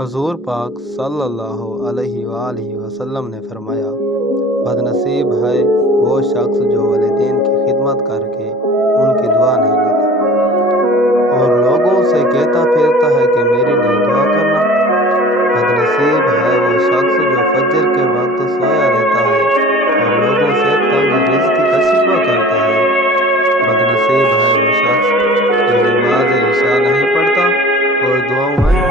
حضور پاک صلی اللہ علیہ وآلہ وسلم نے فرمایا، بد نصیب ہے وہ شخص جو والدین کی خدمت کر کے ان کی دعا نہیں لیتا اور لوگوں سے کہتا پھرتا ہے کہ میرے لیے دعا کرنا۔ بد نصیب ہے وہ شخص جو فجر کے وقت سویا رہتا ہے اور لوگوں سے تنگ رزق کا شکوہ کرتا ہے۔ بد نصیب ہے وہ شخص جو نماز عشاء نہیں پڑھتا اور دعاؤں میں